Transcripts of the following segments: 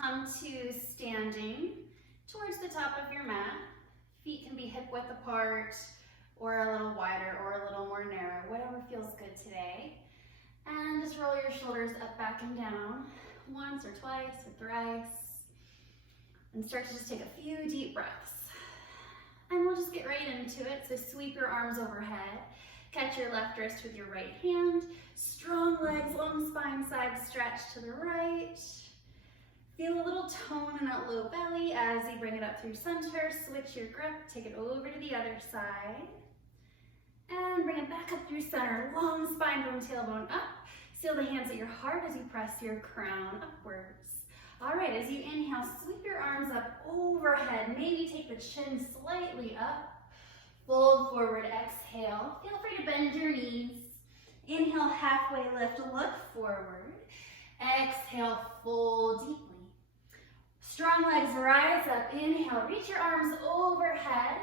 come to standing towards the top of your mat. Feet can be hip width apart or a little wider or a little more narrow, whatever feels good today. And just roll your shoulders up, back, and down once or twice or thrice. And start to just take a few deep breaths. And we'll just get right into it. So sweep your arms overhead. Catch your left wrist with your right hand. Strong legs, long spine, side stretch to the right. Feel a little tone in that low belly as you bring it up through center. Switch your grip, take it over to the other side. And bring it back up through center. Long spine from tailbone up. Seal the hands at your heart as you press your crown upwards. All right, as you inhale, sweep your arms up overhead. Maybe take the chin slightly up. Fold forward, exhale. Feel free to bend your knees. Inhale, halfway lift, look forward. Exhale, fold deeply. Strong legs, rise up. Inhale, reach your arms overhead.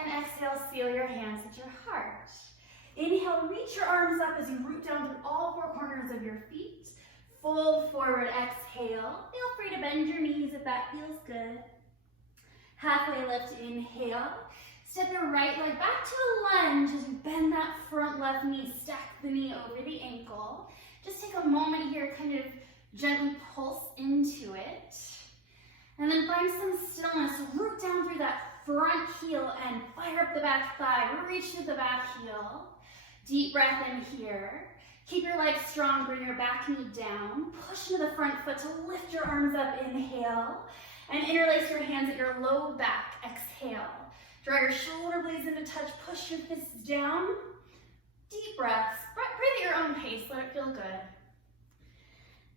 And exhale, seal your hands at your heart. Inhale, reach your arms up as you root down through all four corners of your feet. Fold forward, exhale. Feel free to bend your knees if that feels good. Halfway lift, inhale. Step your right leg back to a lunge as you bend that front left knee. Stack the knee over the ankle. Just take a moment here, kind of gently pulse into it. And then find some stillness. Root down through that front heel and fire up the back thigh. Reach through the back heel. Deep breath in here. Keep your legs strong, bring your back knee down. Push into the front foot to lift your arms up, inhale. And interlace your hands at your low back, exhale. Draw your shoulder blades into touch, push your fists down. Deep breaths, breathe at your own pace, let it feel good.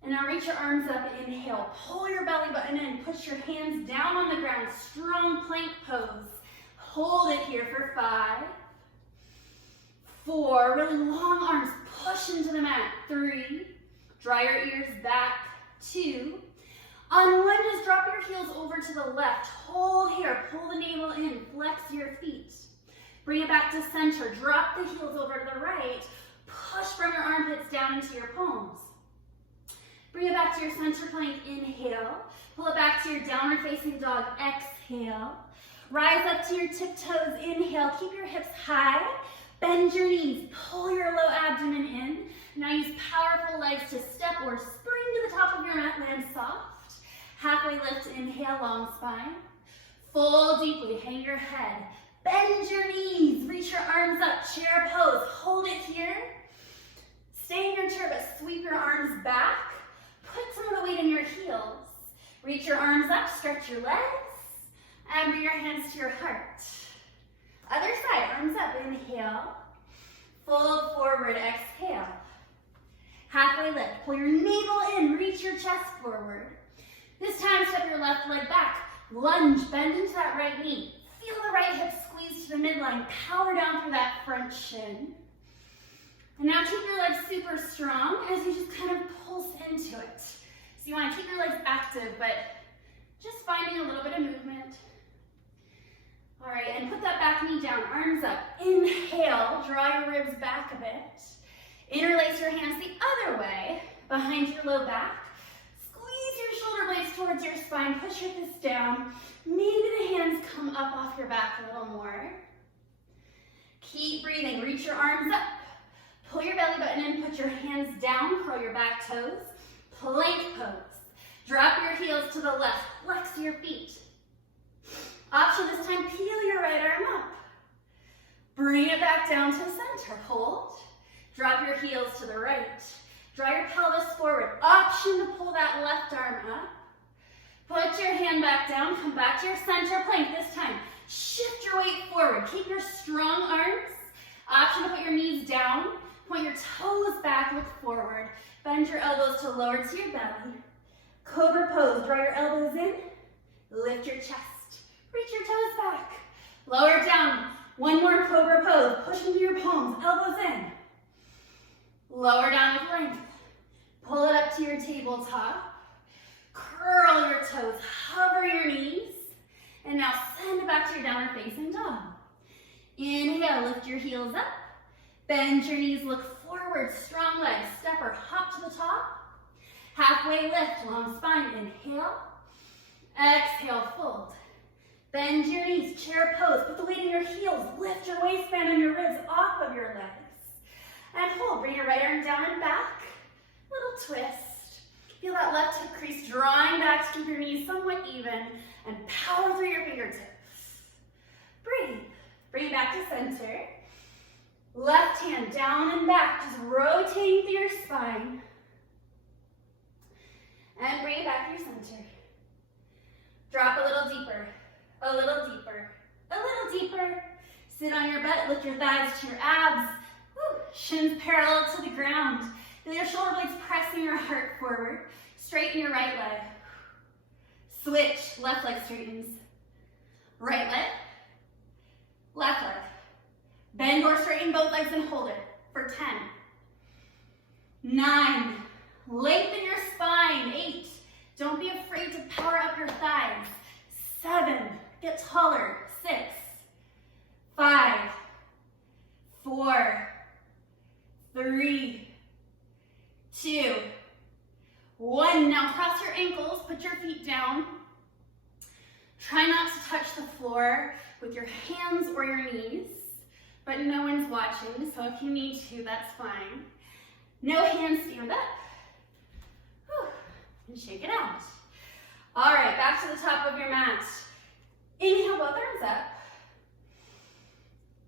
And now reach your arms up, inhale. Pull your belly button in, push your hands down on the ground, strong plank pose. Hold it here for 5, 4, really long arms, push into the mat. 3, draw your ears back. 2, on lunges, drop your heels over to the left. Hold here, pull the navel in, flex your feet. Bring it back to center, drop the heels over to the right. Push from your armpits down into your palms. Bring it back to your center plank, inhale. Pull it back to your downward facing dog, exhale. Rise up to your tiptoes, inhale. Keep your hips high. Bend your knees, pull your low abdomen in. Now use powerful legs to step or spring to the top of your mat, land soft. Halfway lift, inhale, long spine. Fold deeply, hang your head. Bend your knees, reach your arms up, chair pose. Hold it here. Stay in your chair, but sweep your arms back. Put some of the weight in your heels. Reach your arms up, stretch your legs, and bring your hands to your heart. Other side, arms up, inhale. Fold forward, exhale. Halfway lift, pull your navel in, reach your chest forward. This time, step your left leg back. Lunge, bend into that right knee. Feel the right hip squeeze to the midline. Power down through that front shin. And now keep your legs super strong as you just kind of pulse into it. So you want to keep your legs active, but just finding a little bit of movement. All right, and put that back knee down, arms up. Inhale, draw your ribs back a bit. Interlace your hands the other way, behind your low back. Squeeze your shoulder blades towards your spine, push your fists down. Maybe the hands come up off your back a little more. Keep breathing, reach your arms up. Pull your belly button in, put your hands down, curl your back toes. Plank pose. Drop your heels to the left, flex your feet. Option this time, peel your right arm up. Bring it back down to center, hold. Drop your heels to the right. Draw your pelvis forward. Option to pull that left arm up. Put your hand back down, come back to your center plank this time. Shift your weight forward, keep your strong arms. Option to put your knees down, point your toes back, look forward. Bend your elbows to lower to your belly. Cobra pose, draw your elbows in, lift your chest. Reach your toes back. Lower down. One more cobra pose. Push into your palms. Elbows in. Lower down with length. Pull it up to your tabletop. Curl your toes. Hover your knees. And now send it back to your downward facing dog. Inhale, lift your heels up. Bend your knees, look forward. Strong legs. Step or hop to the top. Halfway lift, long spine. Inhale. Exhale, fold. Bend your knees, chair pose. Put the weight in your heels. Lift your waistband and your ribs off of your legs. And hold. Bring your right arm down and back. Little twist. Feel that left hip crease drawing back to keep your knees somewhat even. And power through your fingertips. Breathe. Bring it back to center. Left hand down and back, just rotating through your spine. And bring it back to your center. Drop a little deeper, a little deeper, a little deeper. Sit on your butt, lift your thighs to your abs. Woo. Shins parallel to the ground. Feel your shoulder blades pressing your heart forward. Straighten your right leg. Switch, left leg straightens. Right leg, left leg. Bend or straighten both legs and hold it for 10. 9. Lengthen your spine. 8. Don't be afraid to power up your thighs. 7. Get taller. 6. 5. 4. 3. 2. 1. Now cross your ankles. Put your feet down. Try not to touch the floor with your hands or your knees. But no one's watching, so if you need to, that's fine. No hands, stand up. Whew. And shake it out. All right, back to the top of your mat. Inhale, both arms up.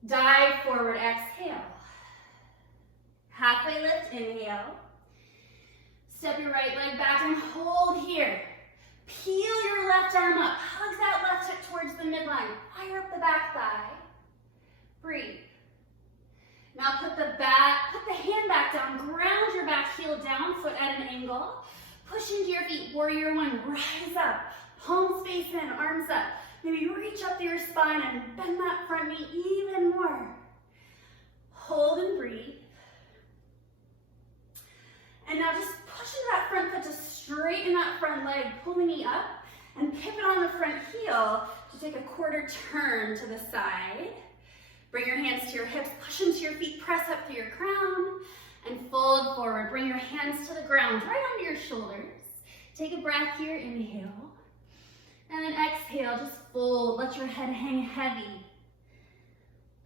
Dive forward, exhale. Halfway lift, inhale. Step your right leg back and hold here. Peel your left arm up. Hug that left hip towards the midline. Fire up the back thigh. Breathe. Now put the hand back down, ground your back heel down, foot at an angle. Push into your feet, warrior one, rise up. Palms face in, arms up. Maybe reach up to your spine and bend that front knee even more. Hold and breathe. And now just push into that front foot to straighten that front leg, pull the knee up, and pivot on the front heel to take a quarter turn to the side. Bring your hands to your hips, push into your feet, press up through your crown, and fold forward. Bring your hands to the ground, right under your shoulders. Take a breath here, inhale. And then exhale, just fold. Let your head hang heavy.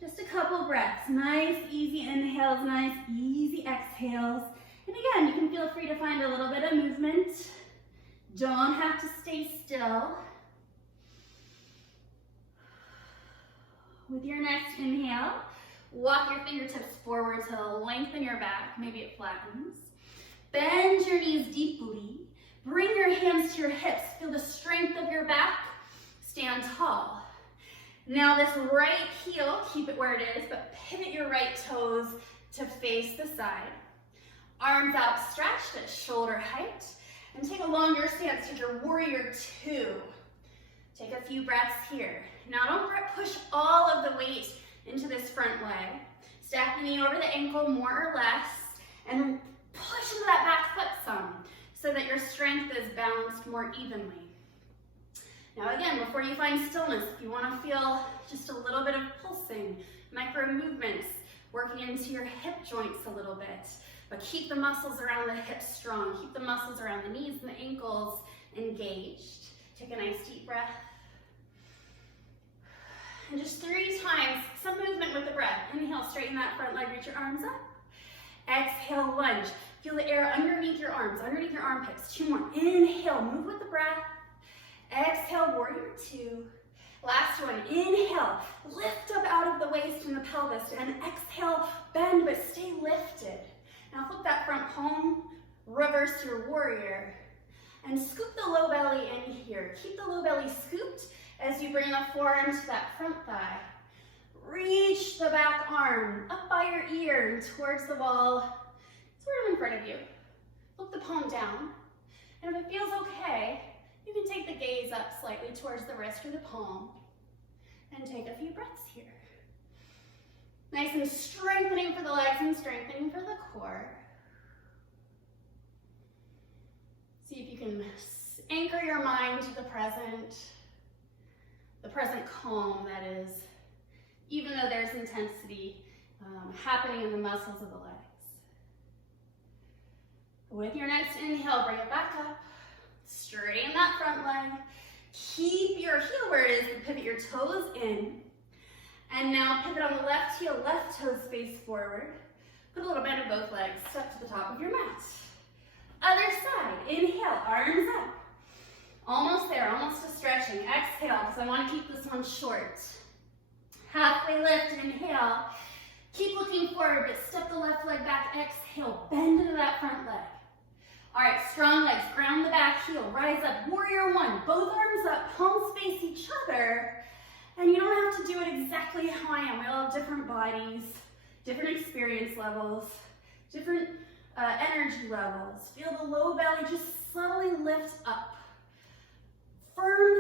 Just a couple breaths. Nice, easy inhales, nice, easy exhales. And again, you can feel free to find a little bit of movement. Don't have to stay still. With your next inhale, walk your fingertips forward to lengthen your back. Maybe it flattens. Bend your knees deeply. Bring your hands to your hips. Feel the strength of your back. Stand tall. Now this right heel, keep it where it is, but pivot your right toes to face the side. Arms outstretched at shoulder height. And take a longer stance to your warrior two. Take a few breaths here. Now don't push all of the weight into this front leg. Stack the knee over the ankle more or less, and push into that back foot some so that your strength is balanced more evenly. Now again, before you find stillness, if you want to feel just a little bit of pulsing, micro movements, working into your hip joints a little bit, but keep the muscles around the hips strong. Keep the muscles around the knees and the ankles engaged. Take a nice deep breath. And just 3 times, some movement with the breath. Inhale, straighten that front leg, reach your arms up. Exhale, lunge. Feel the air underneath your arms, underneath your armpits. 2 more. Inhale, move with the breath. Exhale, warrior two. Last one, inhale, lift up out of the waist and the pelvis, and exhale, bend, but stay lifted. Now flip that front palm, reverse your warrior, and scoop the low belly in here. Keep the low belly scooped as you bring the forearm to that front thigh. Reach the back arm up by your ear towards the wall, sort of in front of you. Flip the palm down, and if it feels okay, you can take the gaze up slightly towards the wrist or the palm, and take a few breaths here. Nice and strengthening for the legs and strengthening for the core. See if you can anchor your mind to the present calm that is, even though there's intensity happening in the muscles of the legs. With your next inhale, bring it back up. Straighten that front leg. Keep your heel where it is, but pivot your toes in. And now pivot on the left heel, left toes face forward. Put a little bend in both legs, step to the top of your mat. Other side, inhale, arms up. Almost there, almost to stretching. Exhale, because I want to keep this one short. Halfway lift, inhale. Keep looking forward, but step the left leg back. Exhale, bend into that front leg. All right, strong legs, ground the back heel, rise up, warrior one. Both arms up, palms face each other. And you don't have to do it exactly how I am. We all have different bodies, different experience levels, different energy levels. Feel the low belly just subtly lift up. Firm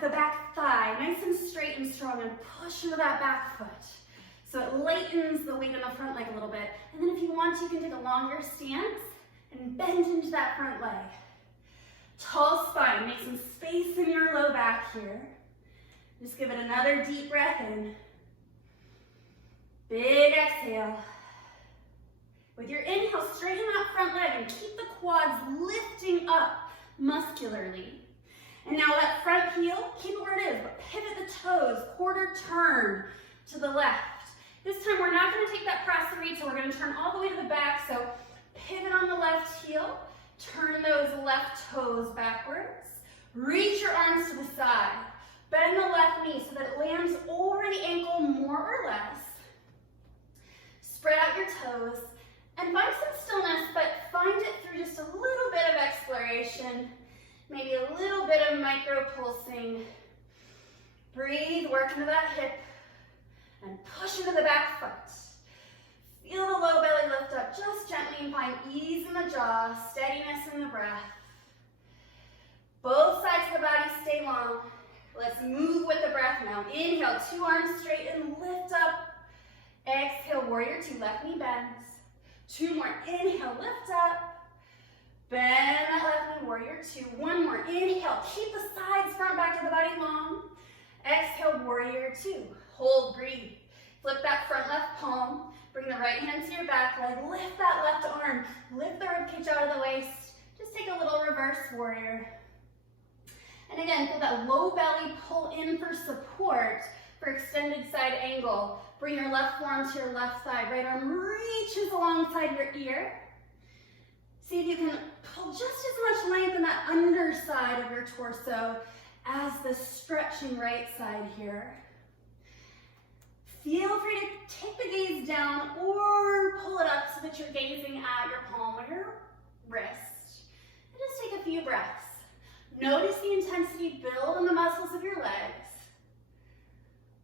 the back thigh, nice and straight and strong, and push into that back foot. So it lightens the weight on the front leg a little bit. And then if you want to, you can take a longer stance and bend into that front leg. Tall spine, make some space in your low back here. Just give it another deep breath in. Big exhale. With your inhale, straighten that front leg and keep the quads lifting up muscularly. And now that front heel, keep it where it is, but pivot the toes, quarter turn to the left. This time we're not going to take that prasarita, we're going to turn all the way to the back, so pivot on the left heel, turn those left toes backwards, reach your arms to the side, bend the left knee so that it lands over the ankle more or less. Spread out your toes and find some stillness, but find it through just a little bit of exploration, maybe a little bit of micro pulsing. Breathe, work into that hip, and push into the back foot. Feel the low belly lift up just gently and find ease in the jaw, steadiness in the breath. Both sides of the body stay long. Let's move with the breath now. Inhale, two arms straight and lift up. Exhale, warrior two, left knee bends. Two more, inhale, lift up. Bend that left knee, warrior two. One more, inhale, keep the sides, front, back of the body long. Exhale, warrior two. Hold, breathe. Flip that front left palm. Bring the right hand to your back leg. Lift that left arm. Lift the ribcage out of the waist. Just take a little reverse warrior. And again, feel that low belly pull in for support for extended side angle. Bring your left forearm to your left thigh. Right arm reaches alongside your ear. See if you can pull just as much length in that underside of your torso as the stretching right side here. Feel free to take the gaze down or pull it up so that you're gazing at your palm or your wrist. And just take a few breaths. Notice the intensity build in the muscles of your legs.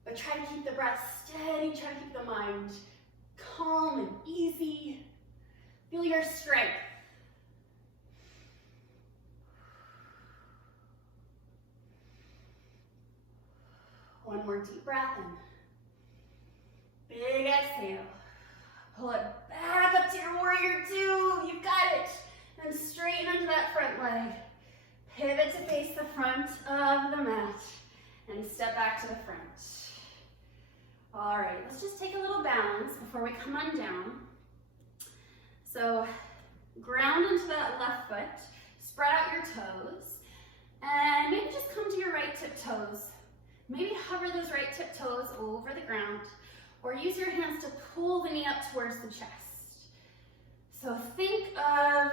But try to keep the breath steady, try to keep the mind calm and easy. Feel your strength. One more deep breath in. Big exhale. Pull it back up to your warrior two. You've got it. And straighten into that front leg. Pivot to face the front of the mat. And step back to the front. All right, let's just take a little balance before we come on down. So ground into that left foot. Spread out your toes. And maybe just come to your right tip toes. Maybe hover those right tip toes over the ground. Or use your hands to pull the knee up towards the chest. So think of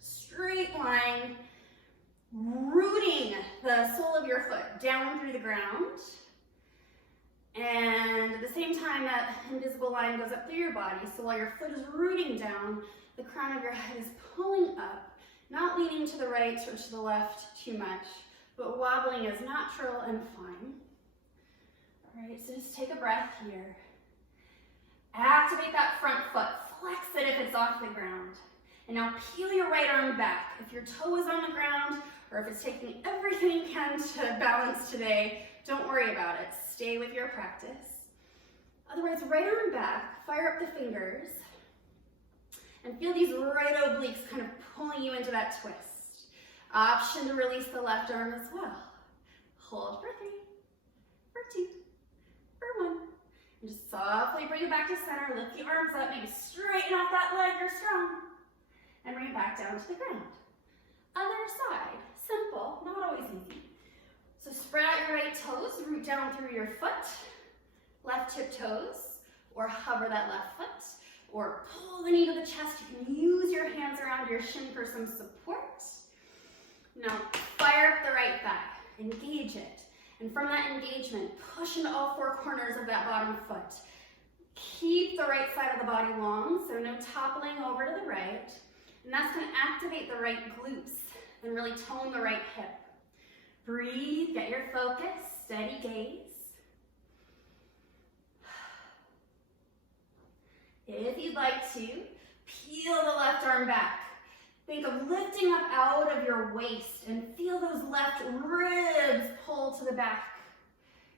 straight line, rooting the sole of your foot down through the ground. And at the same time, that invisible line goes up through your body. So while your foot is rooting down, the crown of your head is pulling up, not leaning to the right or to the left too much, but wobbling is natural and fine. All right, so just take a breath here. Activate that front foot. Flex it if it's off the ground. And now peel your right arm back. If your toe is on the ground, or if it's taking everything you can to balance today, don't worry about it. Stay with your practice. Otherwise, right arm back, fire up the fingers, and feel these right obliques kind of pulling you into that twist. Option to release the left arm as well. Hold for 3, for 2, for 1. And just softly bring it back to center, lift the arms up, maybe straighten off that leg, you're strong. And bring it back down to the ground. Other side, simple, not always easy. So spread out your right toes, root down through your foot, left tip toes, or hover that left foot, or pull the knee to the chest. You can use your hands around your shin for some support. Now fire up the right thigh, engage it. And from that engagement, push into all four corners of that bottom foot. Keep the right side of the body long, so no toppling over to the right. And that's going to activate the right glutes and really tone the right hip. Breathe, get your focus, steady gaze. If you'd like to, peel the left arm back. Think of lifting up out of your waist and feel those left ribs pull to the back.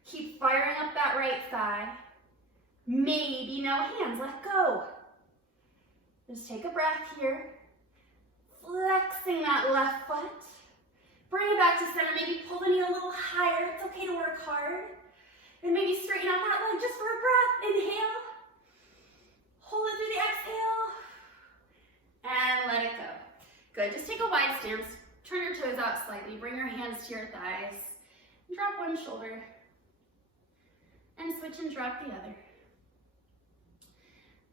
Keep firing up that right thigh. Maybe no hands, let go. Just take a breath here. Flexing that left foot. Bring it back to center, maybe pull the knee a little higher. It's okay to work hard. And maybe straighten out that leg just for a breath. Inhale. Hold it through the exhale. And let it go. Good, just take a wide stance. Turn your toes out slightly. Bring your hands to your thighs. Drop one shoulder. And switch and drop the other.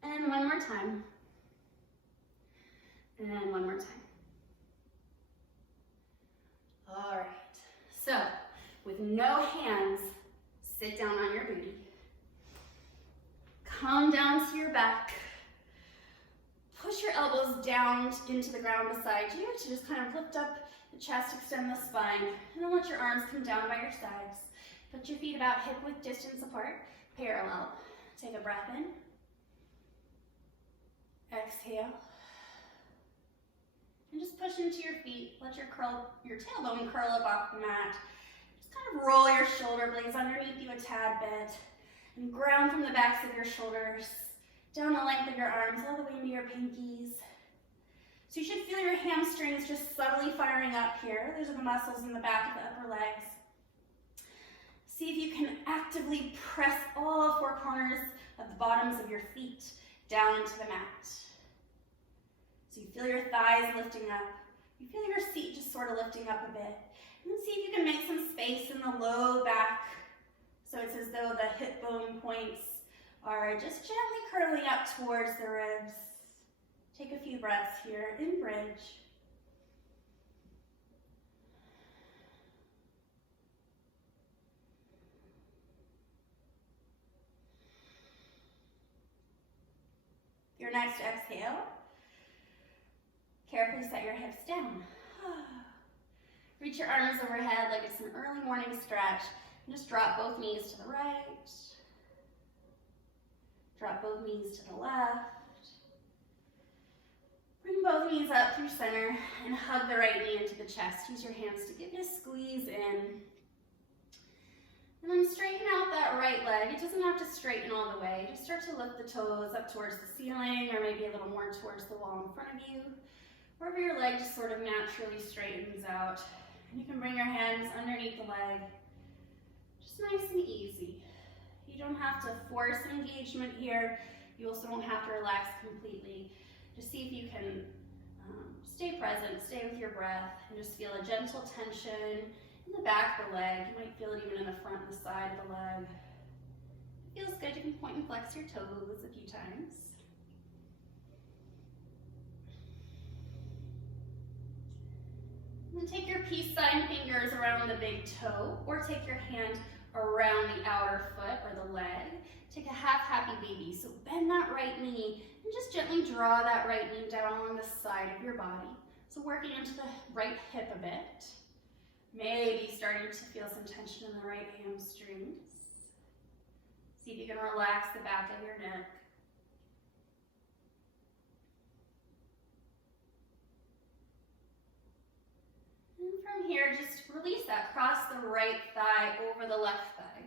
And one more time. And one more time. All right, so with no hands, sit down on your booty. Come down to your back. Push your elbows down into the ground beside you to just kind of lift up the chest, extend the spine, and then let your arms come down by your sides. Put your feet about hip-width distance apart, parallel. Take a breath in. Exhale. And just push into your feet. Let your tailbone curl up off the mat. Just kind of roll your shoulder blades underneath you a tad bit. And ground from the backs of your shoulders, down the length of your arms, all the way into your pinkies. So you should feel your hamstrings just subtly firing up here. Those are the muscles in the back of the upper legs. See if you can actively press all four corners of the bottoms of your feet down into the mat. So you feel your thighs lifting up. You feel your seat just sort of lifting up a bit. And then see if you can make some space in the low back. So it's as though the hip bone points are just gently curling up towards the ribs. Take a few breaths here in bridge. Your next exhale, carefully set your hips down. Reach your arms overhead like it's an early morning stretch. And just drop both knees to the right. Drop both knees to the left. Bring both knees up through center and hug the right knee into the chest. Use your hands to give it a squeeze in. And then straighten out that right leg. It doesn't have to straighten all the way. Just start to lift the toes up towards the ceiling or maybe a little more towards the wall in front of you. Wherever your leg just sort of naturally straightens out. And you can bring your hands underneath the leg. Just nice and easy. You don't have to force engagement here. You also don't have to relax completely. Just see if you can stay present, stay with your breath, and just feel a gentle tension in the back of the leg. You might feel it even in the front and the side of the leg. It feels good. You can point and flex your toes a few times. And then take your peace sign fingers around the big toe, or take your hand around the outer foot or the leg. Take a half happy baby. So bend that right knee and just gently draw that right knee down along the side of your body. So working into the right hip a bit. Maybe starting to feel some tension in the right hamstrings. See if you can relax the back of your neck. And from here, just release that. Cross the right thigh over the left thigh.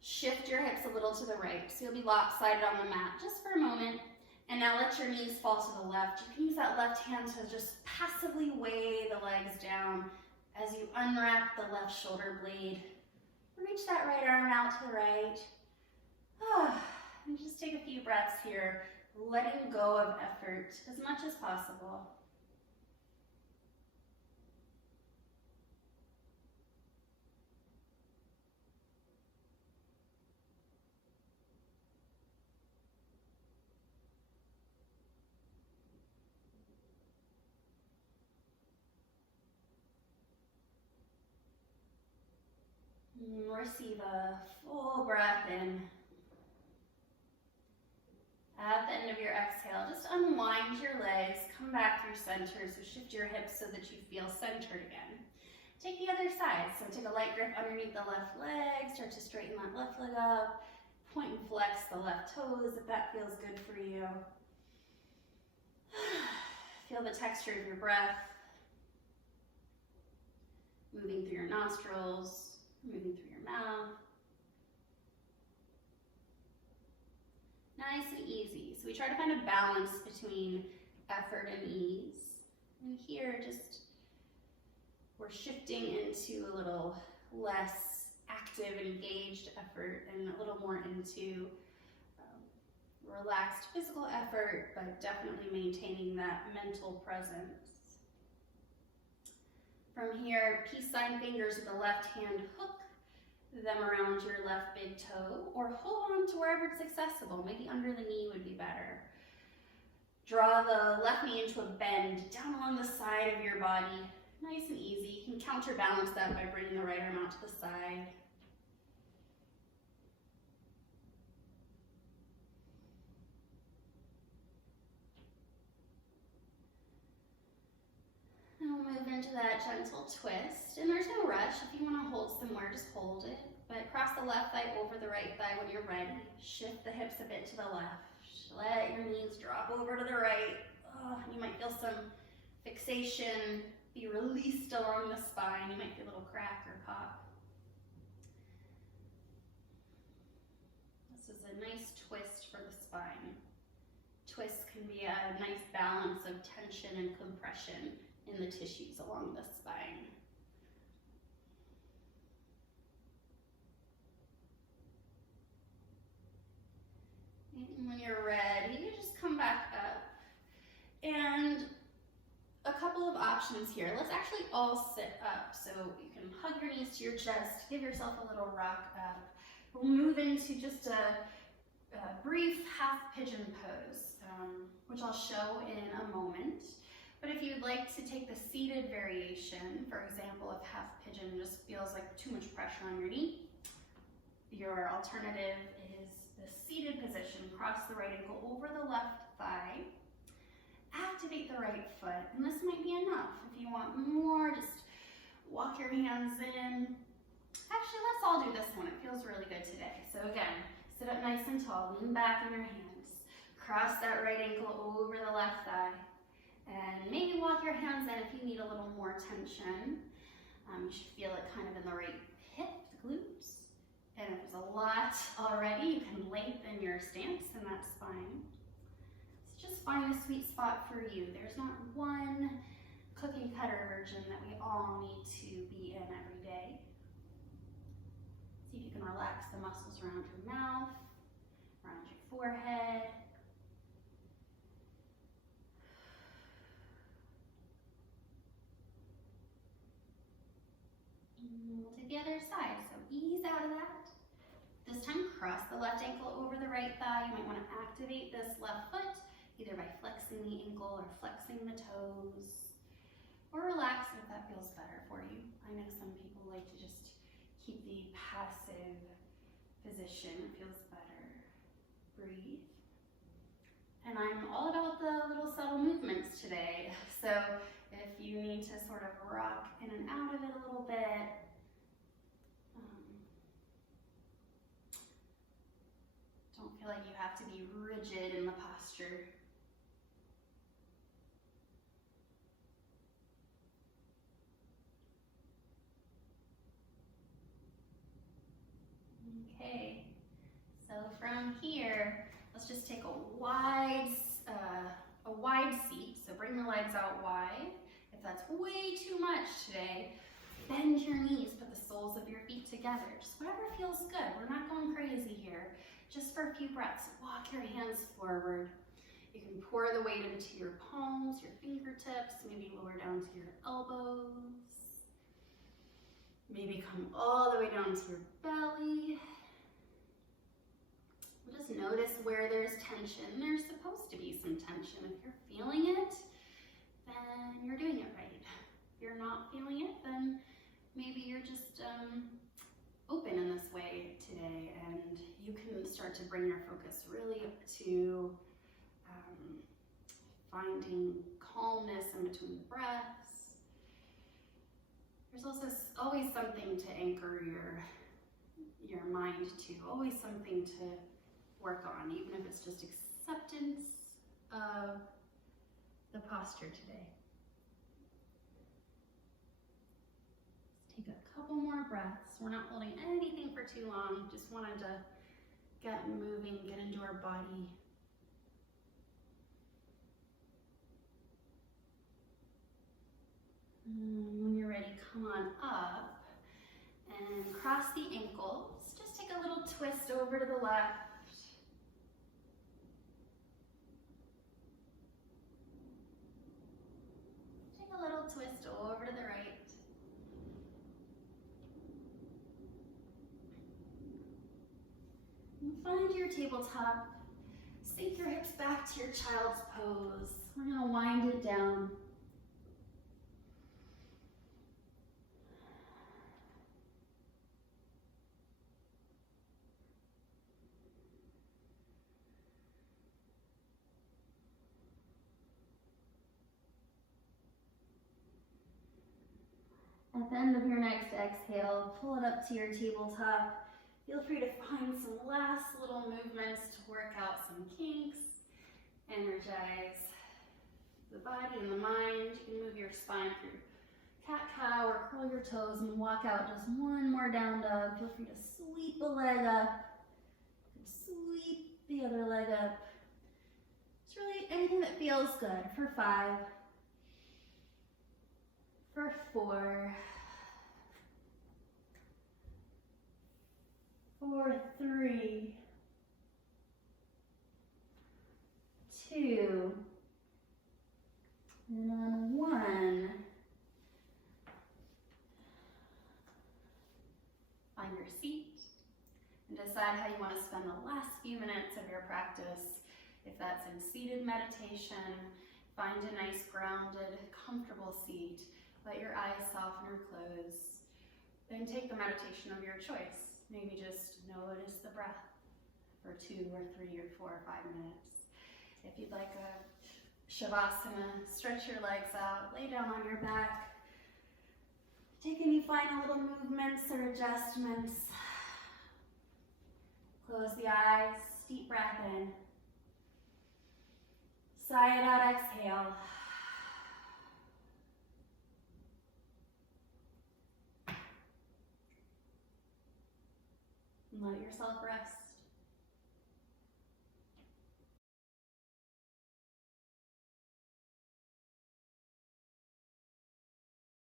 Shift your hips a little to the right, so you'll be lopsided on the mat just for a moment. And now let your knees fall to the left. You can use that left hand to just passively weigh the legs down as you unwrap the left shoulder blade. Reach that right arm out to the right. And just take a few breaths here, letting go of effort as much as possible. receive a full breath in. At the end of your exhale, just unwind your legs, come back through center, so shift your hips so that you feel centered again. Take the other side, so take a light grip underneath the left leg, start to straighten that left leg up, point and flex the left toes if that feels good for you. Feel the texture of your breath, moving through your nostrils, moving through your mouth. Nice and easy. So we try to find a balance between effort and ease. And here, just we're shifting into a little less active, engaged effort and a little more into relaxed physical effort, but definitely maintaining that mental presence. From here, peace sign fingers with the left hand, hook them around your left big toe, or hold on to wherever it's accessible. Maybe under the knee would be better. Draw the left knee into a bend down along the side of your body. Nice and easy. You can counterbalance that by bringing the right arm out to the side. And we'll move into that gentle twist. And there's no rush. If you want to hold somewhere, just hold it. But cross the left thigh over the right thigh when you're ready. Shift the hips a bit to the left. Let your knees drop over to the right. Oh, you might feel some fixation be released along the spine. You might feel a little crack or pop. This is a nice twist for the spine. Twist can be a nice balance of tension and compression in the tissues along the spine. And when you're ready, just come back up. And a couple of options here. Let's actually all sit up. So you can hug your knees to your chest, give yourself a little rock up. We'll move into just a brief half pigeon pose, which I'll show in a moment. But if you'd like to take the seated variation, for example, if half pigeon just feels like too much pressure on your knee, your alternative is the seated position. Cross the right ankle over the left thigh. Activate the right foot, and this might be enough. If you want more, just walk your hands in. Actually, let's all do this one. It feels really good today. So again, sit up nice and tall, lean back in your hands. Cross that right ankle over the left thigh. And maybe walk your hands in if you need a little more tension. You should feel it kind of in the right hip, the glutes. And if there's a lot already, you can lengthen your stance in that spine. So just find the sweet spot for you. There's not one cookie cutter version that we all need to be in every day. See if you can relax the muscles around your mouth, around your forehead. We'll take the other side, so ease out of that. This time, cross the left ankle over the right thigh. You might want to activate this left foot, either by flexing the ankle or flexing the toes, or relax if that feels better for you. I know some people like to just keep the passive position. It feels better. Breathe. And I'm all about the little subtle movements today. So if you need to sort of rock in and out of it a little bit, don't feel like you have to be rigid in the posture. Okay, so from here, let's just take a wide seat. So bring the legs out wide. If that's way too much today, bend your knees, put the soles of your feet together. Just whatever feels good. We're not going crazy here. Just for a few breaths, walk your hands forward. You can pour the weight into your palms, your fingertips, maybe lower down to your elbows. Maybe come all the way down to your belly. Just notice where there's tension. There's supposed to be some tension. If you're feeling it, then you're doing it right. If you're not feeling it, then maybe you're just open in this way today, and you can start to bring your focus really to finding calmness in between the breaths. There's also always something to anchor your mind to, always something to work on, even if it's just acceptance of the posture today. Let's take a couple more breaths. We're not holding anything for too long, just wanted to get moving, get into our body. When you're ready, come on up and cross the ankles. Just take a little twist over to the left. Take a little twist over to the right. And find your tabletop. Sink your hips back to your child's pose. We're going to wind it down. At the end of your next exhale, pull it up to your tabletop. Feel free to find some last little movements to work out some kinks. Energize the body and the mind. You can move your spine through cat-cow or curl your toes and walk out just one more down dog. Feel free to sweep a leg up. Sweep the other leg up. It's really anything that feels good. For 5. For 4, for 3, 2, and on 1. Find your seat and decide how you want to spend the last few minutes of your practice. If that's in seated meditation, find a nice grounded, comfortable seat. Let your eyes soften or close. Then take the meditation of your choice. Maybe just notice the breath for 2 or 3 or 4 or 5 minutes. If you'd like a shavasana, stretch your legs out, lay down on your back. Take any final little movements or adjustments. Close the eyes, deep breath in. Sigh it out, exhale. And let yourself rest.